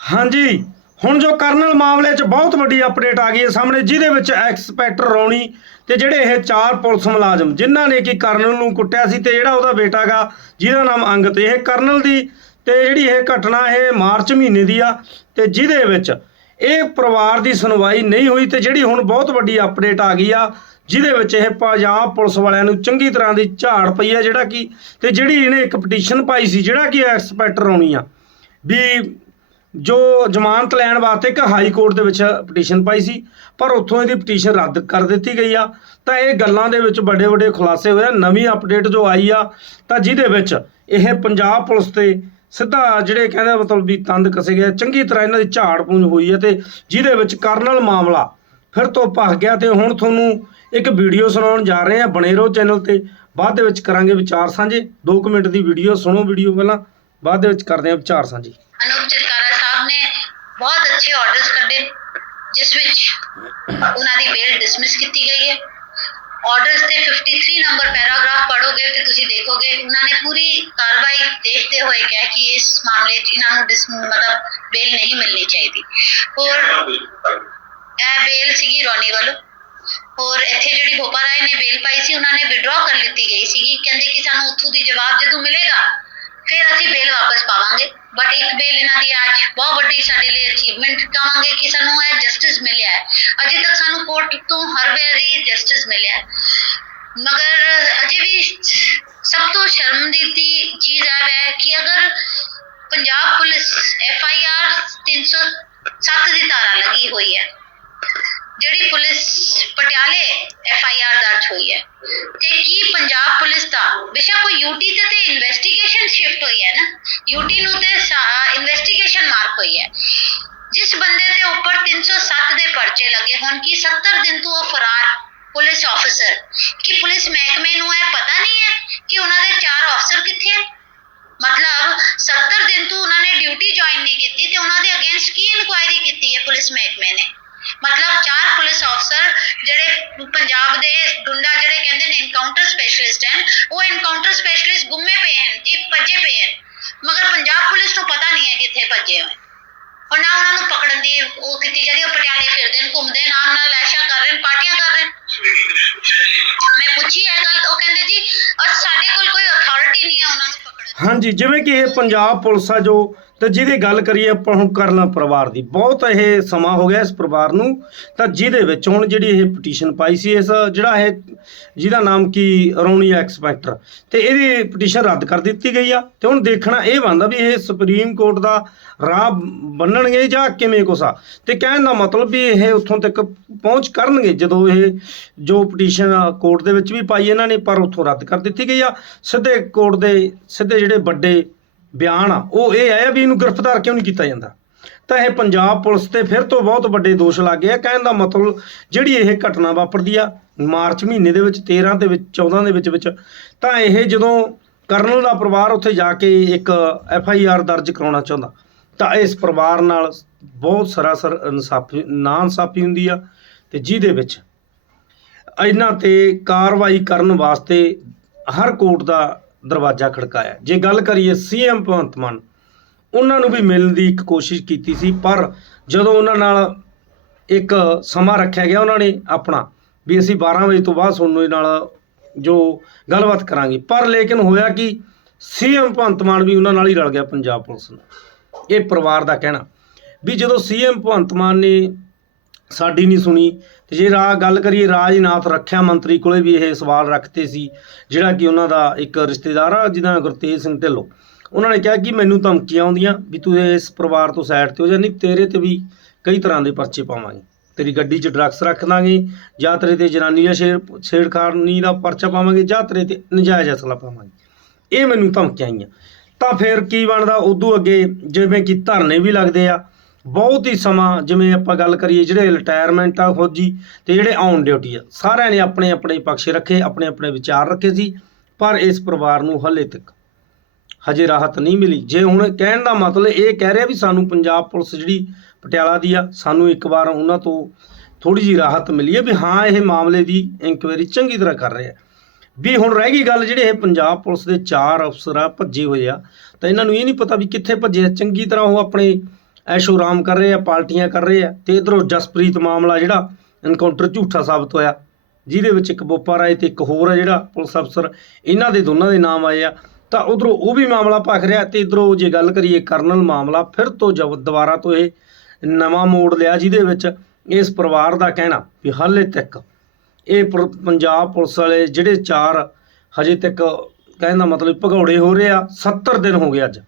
ਹਾਂਜੀ, ਹੁਣ ਜੋ ਕਰਨਲ ਮਾਮਲੇ 'ਚ ਬਹੁਤ ਵੱਡੀ ਅਪਡੇਟ ਆ ਗਈ ਹੈ ਸਾਹਮਣੇ, ਜਿਹਦੇ ਵਿੱਚ ਐਕਸਪੈਕਟਰ ਰੌਣੀ ਤੇ ਜਿਹੜੇ ਇਹ ਚਾਰ ਪੁਲਿਸ ਮੁਲਾਜ਼ਮ, ਜਿਨ੍ਹਾਂ ਨੇ ਕਿ ਕਰਨਲ ਨੂੰ ਕੁੱਟਿਆ ਸੀ ਤੇ ਜਿਹੜਾ ਉਹਦਾ ਬੇਟਾ ਗਾ ਜਿਹਦਾ ਨਾਮ ਅੰਗਤ ਇਹ ਕਰਨਲ ਦੀ ਤੇ ਜਿਹੜੀ ਇਹ ਘਟਨਾ, ਇਹ ਮਾਰਚ ਮਹੀਨੇ ਦੀ ਆ ਤੇ ਜਿਹਦੇ ਵਿੱਚ ਇਹ ਪਰਿਵਾਰ ਦੀ ਸੁਣਵਾਈ ਨਹੀਂ ਹੋਈ ਤੇ ਜਿਹੜੀ ਹੁਣ ਬਹੁਤ ਵੱਡੀ ਅਪਡੇਟ ਆ ਗਈ ਆ, ਜਿਹਦੇ ਵਿੱਚ ਇਹ ਪੰਜਾਬ ਪੁਲਿਸ ਵਾਲਿਆਂ ਨੂੰ ਚੰਗੀ ਤਰ੍ਹਾਂ ਦੀ ਝਾੜ ਪਈ ਆ ਜਿਹੜਾ ਕਿ, ਤੇ ਜਿਹੜੀ ਇਹਨੇ ਇੱਕ ਪਟੀਸ਼ਨ ਪਾਈ ਸੀ, ਜਿਹੜਾ ਕਿ ਐਕਸਪੈਕਟਰ ਰੌਣੀ ਆ, ਵੀ ਜੋ ਜ਼ਮਾਨਤ ਲੈਣ ਵਾਸਤੇ ਇੱਕ ਹਾਈ ਕੋਰਟ ਦੇ ਵਿੱਚ ਪਟੀਸ਼ਨ ਪਾਈ ਸੀ, ਪਰ ਉੱਥੋਂ ਇਹਦੀ ਪਟੀਸ਼ਨ ਰੱਦ ਕਰ ਦਿੱਤੀ ਗਈ ਆ। ਤਾਂ ਇਹ ਗੱਲਾਂ ਦੇ ਵਿੱਚ ਵੱਡੇ ਵੱਡੇ ਖੁਲਾਸੇ ਹੋਏ ਆ। ਨਵੀਂ ਅਪਡੇਟ ਜੋ ਆਈ ਆ, ਤਾਂ ਜਿਹਦੇ ਵਿੱਚ ਇਹ ਪੰਜਾਬ ਪੁਲਿਸ ਤੇ ਸਿੱਧਾ ਜਿਹੜੇ ਕਹਿੰਦੇ ਮਤਲਬ ਵੀ ਤੰਦ ਕਸੇ ਗਏ ਚੰਗੀ ਤਰ੍ਹਾਂ ਇਹਨਾਂ ਦੀ ਝਾੜ ਪੂੰਝ ਹੋਈ ਹੈ ਤੇ ਜਿਹਦੇ ਵਿੱਚ ਕਰਨਲ ਮਾਮਲਾ ਫਿਰ ਤੋਂ ਭਖ ਗਿਆ ਤੇ ਹੁਣ ਤੁਹਾਨੂੰ ਇੱਕ ਵੀਡੀਓ ਸੁਣਾਉਣ ਜਾ ਰਹੇ ਆ ਬਣੇ ਰਹੋ ਚੈਨਲ ਤੇ। ਬਾਅਦ ਦੇ ਵਿੱਚ ਕਰਾਂਗੇ ਵਿਚਾਰ ਸਾਂਝੇ। 2 ਮਿੰਟ ਦੀ ਵੀਡੀਓ, ਸੁਣੋ ਵੀਡੀਓ ਪਹਿਲਾਂ। ਬਾਅਦ ਦੇ ਵਿੱਚ ਕਰਦੇ ਆ ਵਿਚਾਰ ਸਾਂਝੇ। ਅਨੂਪ ਬਹੁਤ ਅੱਛੇ ਆਰਡਰਸ ਕੱਢੇ, ਜਿਸ ਵਿੱਚ ਉਹਨਾਂ ਦੀ ਬੇਲ ਡਿਸਮਿਸ ਕੀਤੀ ਗਈ ਹੈ। ਆਰਡਰਸ ਤੇ 53 ਨੰਬਰ ਪੈਰਾਗ੍ਰਾਫ ਪੜੋਗੇ ਤੇ ਤੁਸੀਂ ਦੇਖੋਗੇ, ਉਹਨਾਂ ਨੇ ਪੂਰੀ ਕਾਰਵਾਈ ਦੇਖਦੇ ਹੋਏ ਕਿਹਾ ਕਿ ਇਸ ਮਾਮਲੇ 'ਚ ਇਹਨਾਂ ਨੂੰ ਡਿਸ ਮਤਲਬ ਬੇਲ ਨਹੀਂ ਮਿਲਣੀ ਚਾਹੀਦੀ। ਹੋਰ, ਇਹ ਬੇਲ ਸੀਗੀ ਰੋਨੀ ਵੱਲੋਂ। ਹੋਰ, ਇੱਥੇ ਜਿਹੜੀ ਭੋਪਾ ਰਾਏ ਨੇ ਬੇਲ ਪਾਈ ਸੀ, ਉਹਨਾਂ ਨੇ ਵਿਡਰਾ ਕਰ ਲਿੱਤੀ ਗਈ ਸੀਗੀ। ਕਹਿੰਦੇ ਕਿ ਸਾਨੂੰ ਉੱਥੋਂ ਦੀ ਜਵਾਬ ਜਦੋਂ ਮਿਲੇਗਾ, ਫਿਰ ਅਸੀਂ ਬੇਲ ਵਾਪਸ ਪਾਵਾਂਗੇ। ਬਟ ਇੱਕ ਬੇਲ ਇਹਨਾਂ ਦੀ ਅੱਜ ਬਹੁਤ ਕਹਾਂਗੇ ਕਿ ਸਾਨੂੰ ਇਹ ਜਸਟਿਸ ਮਿਲਿਆ ਹੈ। ਅਜੇ ਤੱਕ ਸਾਨੂੰ ਕੋਰਟ ਤੋਂ ਹਰ ਵਾਰੀ ਜਸਟਿਸ ਮਿਲਿਆ ਹੈ। ਮਗਰ ਅਜੇ ਵੀ ਸਭ ਤੋਂ ਸ਼ਰਮਿੰਦੀ ਦੀ ਚੀਜ਼ ਇਹ ਹੈ ਕਿ ਅਗਰ Punjab police F I R 307 ਦੀ ਧਾਰਾ ਲੱਗੀ ਹੋਈ ਹੈ, ਜਿਹੜੀ ਪੁਲਿਸ ਪਟਿਆਲੇ ਐਫ ਆਈ ਆਰ ਦਰਜ ਹੋਈ ਹੈ, ਤੇ ਕੀ ਪੰਜਾਬ ਪੁਲਿਸ ਦਾ, ਬੇਸ਼ੱਕ ਕੋਈ ਯੂਟੀ ਤੇ ਤੇ ਇਨਵੈਸਟੀਗੇਸ਼ਨ ਸ਼ਿਫਟ ਹੋਈ ਹੈ ਨਾ ਯੂਟੀ ਨੂੰ ਤੇ ਇਨਵੈਸਟੀਗੇਸ਼ਨ ਮਾਰਕ ਹੋਈ ਹੈ ਜਿਸ ਬੰਦੇ ਦੇ ਉੱਪਰ 307 ਦੇ ਪਰਚੇ ਲੱਗੇ ਹੁਣ, ਕੀ 70 ਦਿਨ ਤੋਂ ਉਹ ਫਰਾਰ ਪੁਲਿਸ ਆਫੀਸਰ ਕਿ ਪੁਲਿਸ ਮਹਿਕਮੇ ਨੂੰ ਇਹ ਪਤਾ ਨਹੀਂ ਹੈ ਕਿ ਉਹਨਾਂ ਦੇ ਚਾਰ ਅਫਸਰ ਕਿੱਥੇ ਹੈ? ਮਤਲਬ 70 ਦਿਨ ਤੋਂ ਉਹਨਾਂ ਨੇ ਡਿਊਟੀ ਜੁਆਇਨ ਨਹੀਂ ਕੀਤੀ ਤੇ ਉਹਨਾਂ ਦੇ ਅਗੇਂਸਟ ਕੀ ਇਨਕੁਆਇਰੀ ਕੀਤੀ ਹੈ ਪੁਲਿਸ ਮਹਿਕਮੇ ਨੇ? ਮਤਲਬ ਚਾਰ ਪੁਲਿਸ ਅਫਸਰ ਜਿਹੜੇ ਪੰਜਾਬ ਦੇ ਡੁੰਡਾ ਜਿਹੜੇ ਕਹਿੰਦੇ ਨੇ ਐਨਕਾਊਂਟਰ ਸਪੈਸ਼ਲਿਸਟ ਹਨ ਉਹ ਐਨਕਾਊਂਟਰ ਸਪੈਸ਼ਲਿਸਟ ਗੁੰਮੇ ਪਏ ਹਨ, ਜੀ ਭੱਜੇ ਪਏ ਹਨ। ਮਗਰ ਪੰਜਾਬ ਪੁਲਿਸ ਨੂੰ ਪਤਾ ਨਹੀਂ ਹੈ ਕਿੱਥੇ ਭੱਜੇ ਹੋਏ। ਔਰ ਨਾ ਉਹਨਾਂ ਨੂੰ ਪਕੜਨ ਦੀ ਉਹ ਕੀਤੀ ਜਾਂਦੀ ਉਹ ਪਟਿਆਲੇ ਫਿਰਦੇ ਨੇ, ਘੁੰਮਦੇ ਨਾਮ ਨਾਲ ਐਸ਼ਾ ਕਰ ਰਹੇ ਨੇ, ਪਾਰਟੀਆਂ ਕਰ ਰਹੇ ਨੇ। ਮੈਂ ਪੁੱਛੀ ਇਹ ਗੱਲ, ਉਹ ਕਹਿੰਦੇ ਜੀ, ਅਹ ਸਾਡੇ ਕੋਲ ਕੋਈ ਅਥਾਰਟੀ ਨਹੀਂ ਹੈ ਉਹਨਾਂ ਨੂੰ ਪਕੜਨ ਦੀ। ਹਾਂਜੀ, ਜਿਵੇਂ ਕਿ ਇਹ ਪੰਜਾਬ ਪੁਲਿਸ ਆ ਜੋ ਤੇ ਜਿਹਦੀ ਗੱਲ ਕਰੀਏ ਆਪਾਂ ਹੁਣ ਕਰਨਾ ਪਰਿਵਾਰ ਦੀ, ਬਹੁਤ ਇਹ ਸਮਾਂ ਹੋ ਗਿਆ ਇਸ ਪਰਿਵਾਰ ਨੂੰ, ਤਾਂ ਜਿਹਦੇ ਵਿੱਚ ਹੁਣ ਜਿਹੜੀ ਇਹ ਪਟੀਸ਼ਨ ਪਾਈ ਸੀ, ਇਸ ਜਿਹੜਾ ਇਹ ਜਿਹਦਾ ਨਾਮ ਕੀ, ਰੌਣੀ ਐਕਸਪੈਕਟਰ, ਤੇ ਇਹਦੀ ਪਟੀਸ਼ਨ ਰੱਦ ਕਰ ਦਿੱਤੀ ਗਈ ਆ, ਤੇ ਹੁਣ ਦੇਖਣਾ ਇਹ ਬਣਦਾ ਵੀ ਇਹ ਸੁਪਰੀਮ ਕੋਰਟ ਦਾ ਰਾਹ ਬੰਨਣਗੇ ਜਾਂ ਕਿਵੇਂ ਕੁਸਾ ਤੇ ਕਹਿਣ ਦਾ ਮਤਲਬ ਵੀ ਇਹ ਉੱਥੋਂ ਤੱਕ ਪਹੁੰਚ ਕਰਨਗੇ, ਜਦੋਂ ਇਹ ਜੋ ਪਟੀਸ਼ਨ ਕੋਰਟ ਦੇ ਵਿੱਚ ਵੀ ਪਾਈ ਇਹਨਾਂ ਨੇ, ਪਰ ਉੱਥੋਂ ਰੱਦ ਕਰ ਦਿੱਤੀ ਗਈ ਆ। ਸਿੱਧੇ ਕੋਰਟ ਦੇ, ਸਿੱਧੇ ਜਿਹੜੇ ਵੱਡੇ ਬਿਆਨ ਆ। ਉਹ ਇਹ ਹੈ ਵੀ ਇਹਨੂੰ ਗ੍ਰਿਫਤਾਰ ਕਿਉਂ ਨਹੀਂ ਕੀਤਾ ਜਾਂਦਾ? ਤਾਂ ਇਹ ਪੰਜਾਬ ਪੁਲਿਸ ਤੇ ਫਿਰ ਤੋਂ ਬਹੁਤ ਵੱਡੇ ਦੋਸ਼ ਲੱਗੇ ਆ। ਕਹਿਣ ਦਾ ਮਤਲਬ ਜਿਹੜੀ ਇਹ ਘਟਨਾ ਵਾਪਰਦੀ ਆ, ਮਾਰਚ ਮਹੀਨੇ ਦੇ ਵਿੱਚ 13 ਦੇ ਵਿੱਚ 14 ਦੇ ਵਿੱਚ ਵਿੱਚ, ਤਾਂ ਇਹ ਜਦੋਂ ਕਰਨਲ ਦਾ ਪਰਿਵਾਰ ਉੱਥੇ ਜਾ ਕੇ ਇੱਕ ਐਫ ਆਈ ਆਰ ਦਰਜ ਕਰਾਉਣਾ ਚਾਹੁੰਦਾ, ਤਾਂ ਇਸ ਪਰਿਵਾਰ ਨਾਲ ਬਹੁਤ ਸਰਾਸਰ ਇਨਸਾਫੀ ਨਾ ਇਨਸਾਫੀ ਹੁੰਦੀ ਆ ਤੇ ਜਿਹਦੇ ਵਿੱਚ ਇਹਨਾਂ ਤੇ ਕਾਰਵਾਈ ਕਰਨ ਵਾਸਤੇ ਹਰ ਕੋਰਟ ਦਾ ਦਰਵਾਜ਼ਾ ਖੜਕਾਇਆ। ਜੇ ਗੱਲ ਕਰੀਏ ਸੀਐਮ ਭਗਵੰਤ ਮਾਨ, ਉਹਨਾਂ ਨੂੰ ਵੀ ਮਿਲਣ ਦੀ ਇੱਕ ਕੋਸ਼ਿਸ਼ ਕੀਤੀ ਸੀ, ਪਰ ਜਦੋਂ ਉਹਨਾਂ ਨਾਲ ਇੱਕ ਸਮਾਂ ਰੱਖਿਆ ਗਿਆ, ਉਹਨਾਂ ਨੇ ਆਪਣਾ ਵੀ ਅਸੀਂ 12 ਵਜੇ ਤੋਂ ਬਾਅਦ ਸੁਣਨ ਨਾਲ ਜੋ ਗੱਲਬਾਤ ਕਰਾਂਗੇ। ਪਰ ਲੇਕਿਨ ਹੋਇਆ ਕਿ ਸੀਐਮ ਭਗਵੰਤ ਮਾਨ ਵੀ ਉਹਨਾਂ ਨਾਲ ਹੀ ਰਲ ਗਿਆ ਪੰਜਾਬ ਪੁਲਿਸ ਨਾਲ। ਇਹ ਪਰਿਵਾਰ ਦਾ ਕਹਿਣਾ। ਵੀ ਜਦੋਂ ਸੀਐਮ ਭਗਵੰਤ ਮਾਨ ਨੇ ਸਾਡੀ ਨਹੀਂ ਸੁਣੀ। ਤੇ ਜੇ ਰਾ, ਗੱਲ ਕਰੀਏ ਰਾਜਨਾਥ ਰੱਖਿਆ ਮੰਤਰੀ ਕੋਲੇ ਵੀ ਇਹ ਸਵਾਲ ਰੱਖਤੇ ਸੀ, ਜਿਹੜਾ ਕਿ ਉਹਨਾਂ ਦਾ ਇੱਕ ਰਿਸ਼ਤੇਦਾਰ ਆ, ਜਿਹਦਾ ਗੁਰਤੇਜ ਸਿੰਘ ਢਿੱਲੋਂ। ਉਹਨਾਂ ਨੇ ਕਿਹਾ ਕਿ ਮੈਨੂੰ ਧਮਕੀਆਂ ਆਉਂਦੀਆਂ ਵੀ ਤੂੰ ਇਸ ਪਰਿਵਾਰ ਤੋਂ ਸਾਈਡ ਤੇ ਹੋ ਜਾ ਨਹੀਂ ਤੇਰੇ ਤੇ ਵੀ ਕਈ ਤਰ੍ਹਾਂ ਦੇ ਪਰਚੇ ਪਾਵਾਂਗੇ। ਤੇਰੀ ਗੱਡੀ 'ਚ ਡਰੱਗਸ ਰੱਖ ਦਾਂਗੇ, ਜਾਂ ਤੇਰੇ ਤੇ ਜਨਾਨੀ ਦਾ ਛੇੜ, ਛੇੜਖਾਨੀ ਦਾ ਪਰਚਾ ਪਾਵਾਂਗੇ, ਜਾਂ ਤੇਰੇ ਤੇ ਨਜਾਇਜ਼ ਅਸਲਾ ਪਾਵਾਂਗੇ। ਇਹ ਮੈਨੂੰ ਧਮਕੀਆਂ ਆਈਆਂ। ਤਾਂ ਫਿਰ ਕੀ ਬਣਦਾ? ਉਦੋਂ ਅੱਗੇ ਜਿਵੇਂ ਕਿ ਧਰਨੇ ਵੀ ਲੱਗਦੇ ਆ ਬਹੁਤ ਹੀ ਸਮਾਂ, ਜਿਵੇਂ ਆਪਾਂ ਗੱਲ ਕਰੀਏ ਜਿਹੜੇ ਰਿਟਾਇਰਮੈਂਟ ਆ ਫੌਜੀ ਤੇ ਜਿਹੜੇ ਔਨ ਡਿਊਟੀ ਆ, ਸਾਰਿਆਂ ਨੇ ਆਪਣੇ ਆਪਣੇ ਪਕਸ਼ ਰੱਖੇ, ਆਪਣੇ ਆਪਣੇ ਵਿਚਾਰ ਰੱਖੇ ਸੀ, ਪਰ ਇਸ ਪਰਿਵਾਰ ਨੂੰ ਹਲੇ ਤੱਕ ਹਜੇ ਰਾਹਤ ਨਹੀਂ ਮਿਲੀ। ਜੇ ਹੁਣ ਕਹਿਣ ਦਾ ਮਤਲਬ ਇਹ ਕਹਿ ਰਿਹਾ ਵੀ ਸਾਨੂੰ ਪੰਜਾਬ ਪੁਲਿਸ ਜਿਹੜੀ ਪਟਿਆਲਾ ਦੀ ਆ, ਸਾਨੂੰ ਇੱਕ ਵਾਰ ਉਹਨਾਂ ਤੋਂ ਥੋੜੀ ਜੀ ਰਾਹਤ ਮਿਲੀ ਹੈ ਵੀ ਹਾਂ, ਇਹ ਮਾਮਲੇ ਦੀ ਇਨਕੁਆਇਰੀ ਚੰਗੀ ਤਰ੍ਹਾਂ ਕਰ ਰਿਹਾ ਵੀ ਹੁਣ ਰਹਿ ਗਈ ਗੱਲ ਜਿਹੜੇ ਇਹ ਪੰਜਾਬ ਪੁਲਿਸ ਦੇ ਚਾਰ ਅਫਸਰ ਆ, ਭੱਜੇ ਹੋਏ ਆ, ਤਾਂ ਇਹਨਾਂ ਨੂੰ ਇਹ ਨਹੀਂ ਪਤਾ ਵੀ ਕਿੱਥੇ ਭੱਜੇ ਚੰਗੀ ਤਰ੍ਹਾਂ ਉਹ ਆਪਣੇ ਐਸ਼ੋ ਆਰਾਮ ਕਰ ਰਹੇ ਆ, ਪਾਰਟੀਆਂ ਕਰ ਰਹੇ ਆ ਤੇ ਇਧਰੋਂ ਜਸਪ੍ਰੀਤ ਮਾਮਲਾ ਜਿਹੜਾ ਐਨਕਾਊਂਟਰ ਝੂਠਾ ਸਾਬਤ ਹੋਇਆ, ਜਿਹਦੇ ਵਿੱਚ ਇੱਕ ਬੋਪਾ ਰਾਏ ਤੇ ਇੱਕ ਹੋਰ ਆ ਜਿਹੜਾ ਪੁਲਿਸ ਅਫਸਰ, ਇਹਨਾਂ ਦੇ ਦੋਨਾਂ ਦੇ ਨਾਮ ਆਏ ਆ। ਤਾਂ ਉਧਰੋਂ ਉਹ ਵੀ ਮਾਮਲਾ ਭਖ ਰਿਹਾ ਤੇ ਇਧਰੋਂ ਜੇ ਗੱਲ ਕਰੀਏ ਕਰਨਲ ਮਾਮਲਾ, ਫਿਰ ਤੋਂ ਜਬ ਦੁਬਾਰਾ ਤੋਂ ਇਹ ਨਵਾਂ ਮੋੜ ਲਿਆ ਜਿਹਦੇ ਵਿੱਚ ਇਸ ਪਰਿਵਾਰ ਦਾ ਕਹਿਣਾ ਵੀ ਹਾਲੇ ਤੱਕ ਇਹ ਪਰ- ਪੰਜਾਬ ਪੁਲਿਸ ਵਾਲੇ ਜਿਹੜੇ ਚਾਰ ਹਜੇ ਤੱਕ ਕਹਿਣ ਦਾ ਮਤਲਬ ਭਗੌੜੇ ਹੋ ਰਹੇ ਆ 70 ਦਿਨ ਹੋ ਗਏ ਅੱਜ।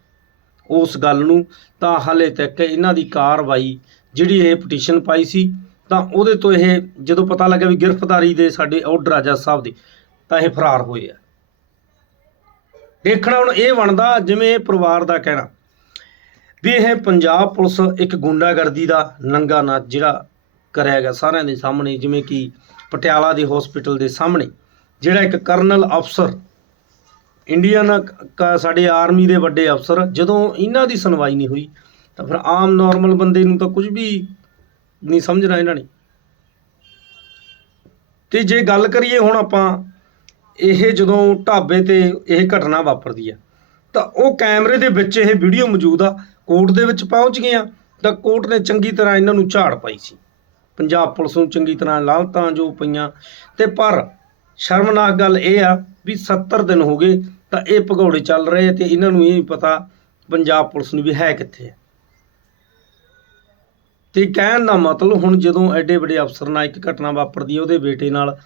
ਉਸ ਗੱਲ ਨੂੰ, ਤਾਂ ਹਾਲੇ ਤੱਕ ਇਹਨਾਂ ਦੀ ਕਾਰਵਾਈ ਜਿਹੜੀ ਇਹ ਪਟੀਸ਼ਨ ਪਾਈ ਸੀ, ਤਾਂ ਉਹਦੇ ਤੋਂ ਇਹ ਜਦੋਂ ਪਤਾ ਲੱਗਾ ਵੀ ਗ੍ਰਿਫਤਾਰੀ ਦੇ ਸਾਡੇ ਆਰਡਰ ਆ ਜੱਜ ਸਾਹਿਬ ਦੇ, ਤਾਂ ਇਹ ਫਰਾਰ ਹੋਏ ਆ। ਦੇਖਣਾ ਹੁਣ ਇਹ ਬਣਦਾ, ਜਿਵੇਂ ਪਰਿਵਾਰ ਦਾ ਕਹਿਣਾ, ਵੀ ਇਹ ਪੰਜਾਬ ਪੁਲਿਸ ਇੱਕ ਗੁੰਡਾਗਰਦੀ ਦਾ ਨੰਗਾ ਨਾਚ ਜਿਹੜਾ ਕਰਿਆ ਗਿਆ ਸਾਰਿਆਂ ਦੇ ਸਾਹਮਣੇ, ਜਿਵੇਂ ਕਿ ਪਟਿਆਲਾ ਦੇ ਹਸਪੀਟਲ ਦੇ ਸਾਹਮਣੇ, ਜਿਹੜਾ ਇੱਕ ਕਰਨਲ ਅਫਸਰ ਇੰਡੀਅਨ ਕ- ਸਾਡੇ ਆਰਮੀ ਦੇ ਵੱਡੇ ਅਫਸਰ, ਜਦੋਂ ਇਹਨਾਂ ਦੀ ਸੁਣਵਾਈ ਨਹੀਂ ਹੋਈ, ਤਾਂ ਫਿਰ ਆਮ ਨਾਰਮਲ ਬੰਦੇ ਨੂੰ ਤਾਂ ਕੁਝ ਵੀ ਨਹੀਂ ਸਮਝਣਾ ਇਹਨਾਂ ਨੇ। ਤੇ ਜੇ ਗੱਲ ਕਰੀਏ ਹੁਣ ਆਪਾਂ, ਇਹ ਜਦੋਂ ਢਾਬੇ ਤੇ ਇਹ ਘਟਨਾ ਵਾਪਰਦੀ ਆ, ਤਾਂ ਉਹ ਕੈਮਰੇ ਦੇ ਵਿੱਚ ਇਹ ਵੀਡੀਓ ਮੌਜੂਦ ਆ, ਕੋਰਟ ਦੇ ਵਿੱਚ ਪਹੁੰਚ ਗਏ ਆ, ਤਾਂ ਕੋਰਟ ਨੇ ਚੰਗੀ ਤਰ੍ਹਾਂ ਇਹਨਾਂ ਨੂੰ ਝਾੜ ਪਾਈ ਸੀ। ਪੰਜਾਬ ਪੁਲਿਸ ਨੂੰ ਚੰਗੀ ਤਰ੍ਹਾਂ ਲਾਲਤਾਂ ਜੋ ਪਈਆਂ, ਤੇ ਪਰ ਸ਼ਰਮਨਾਕ ਗੱਲ ਇਹ ਆ ਵੀ 70 ਦਿਨ ਹੋ ਗਏ ਤਾਂ ਇਹ ਭਗੌੜੇ ਚੱਲ ਰਹੇ ਆ ਤੇ ਇਹਨਾਂ ਨੂੰ ਇਹ ਨਹੀਂ ਪਤਾ ਪੰਜਾਬ ਪੁਲਿਸ ਨੂੰ ਵੀ ਹੈ ਕਿੱਥੇ ਹੈ ਤੇ ਕਹਿਣ ਦਾ ਮਤਲਬ ਹੁਣ ਜਦੋਂ ਐਡੇ ਵੱਡੇ ਅਫਸਰ ਨਾਲ ਇੱਕ ਘਟਨਾ ਵਾਪਰਦੀ ਹੈ ਉਹਦੇ ਬੇਟੇ ਨਾਲ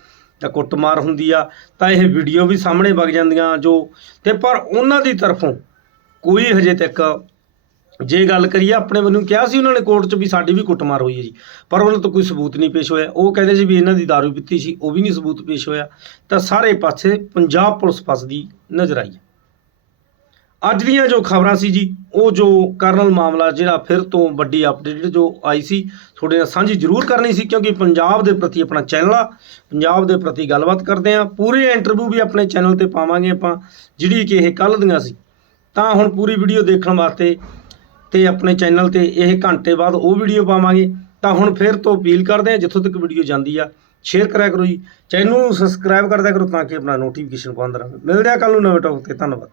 ਤਾਂ ਕੁੱਟਮਾਰ ਹੁੰਦੀ ਆ, ਤਾਂ ਇਹ ਵੀਡੀਓ ਵੀ ਸਾਹਮਣੇ ਵਗ ਜਾਂਦੀਆਂ ਜੋ, ਤੇ ਪਰ ਉਹਨਾਂ ਦੀ ਤਰਫੋਂ ਕੋਈ ਹਜੇ ਤੱਕ ਜੇ ਗੱਲ ਕਰੀਏ, ਆਪਣੇ ਵੱਲੋਂ ਕਿਹਾ ਸੀ ਉਹਨਾਂ ਨੇ ਕੋਰਟ 'ਚ ਵੀ ਸਾਡੀ ਵੀ ਕੁੱਟਮਾਰ ਹੋਈ ਹੈ ਜੀ, ਪਰ ਉਹਨਾਂ ਤੋਂ ਕੋਈ ਸਬੂਤ ਨਹੀਂ ਪੇਸ਼ ਹੋਇਆ। ਉਹ ਕਹਿੰਦੇ ਸੀ ਵੀ ਇਹਨਾਂ ਦੀ ਦਾਰੂ ਪੀਤੀ ਸੀ, ਉਹ ਵੀ ਨਹੀਂ ਸਬੂਤ ਪੇਸ਼ ਹੋਇਆ। ਤਾਂ ਸਾਰੇ ਪਾਸੇ ਪੰਜਾਬ ਪੁਲਿਸ ਫਸਦੀ ਨਜ਼ਰ ਆਈ ਹੈ। ਅੱਜ ਦੀਆਂ ਜੋ ਖਬਰਾਂ ਸੀ ਜੀ, ਉਹ ਜੋ ਕਰਨਲ ਮਾਮਲਾ ਜਿਹੜਾ ਫਿਰ ਤੋਂ ਵੱਡੀ ਅਪਡੇਟ ਜੋ ਆਈ ਸੀ, ਤੁਹਾਡੇ ਨਾਲ ਸਾਂਝੀ ਜ਼ਰੂਰ ਕਰਨੀ ਸੀ, ਕਿਉਂਕਿ ਪੰਜਾਬ ਦੇ ਪ੍ਰਤੀ ਆਪਣਾ ਚੈਨਲ ਆ, ਪੰਜਾਬ ਦੇ ਪ੍ਰਤੀ ਗੱਲਬਾਤ ਕਰਦੇ ਆ। ਪੂਰੇ ਇੰਟਰਵਿਊ ਵੀ ਆਪਣੇ ਚੈਨਲ ਤੇ ਪਾਵਾਂਗੇ ਆਪਾਂ, ਜਿਹੜੀ ਕਿ ਇਹ ਕੱਲ ਦੀਆਂ ਸੀ। ਤਾਂ ਹੁਣ ਪੂਰੀ ਵੀਡੀਓ ਦੇਖਣ ਵਾਸਤੇ ਤੇ ਆਪਣੇ ਚੈਨਲ ਤੇ ਇਹ ਘੰਟੇ ਬਾਅਦ ਉਹ ਵੀਡੀਓ ਪਾਵਾਂਗੇ, ਤਾਂ ਹੁਣ ਫਿਰ ਤੋਂ ਅਪੀਲ ਕਰਦੇ ਹਾਂ, ਜਿੱਥੋਂ ਤੱਕ ਵੀਡੀਓ ਜਾਂਦੀ ਆ ਸ਼ੇਅਰ ਕਰਿਆ ਕਰੋ ਜੀ। ਚੈਨਲ ਨੂੰ ਸਬਸਕ੍ਰਾਈਬ ਕਰਦਿਆ ਕਰੋ ਤਾਂ ਕਿ ਆਪਣਾ ਨੋਟੀਫਿਕੇਸ਼ਨ ਪਾਉਂਦਾ ਰਹੇ। ਮਿਲਦੇ ਆ ਕੱਲ ਨੂੰ ਨਵੇਂ ਟੌਪਿਕ ਤੇ, ਧੰਨਵਾਦ।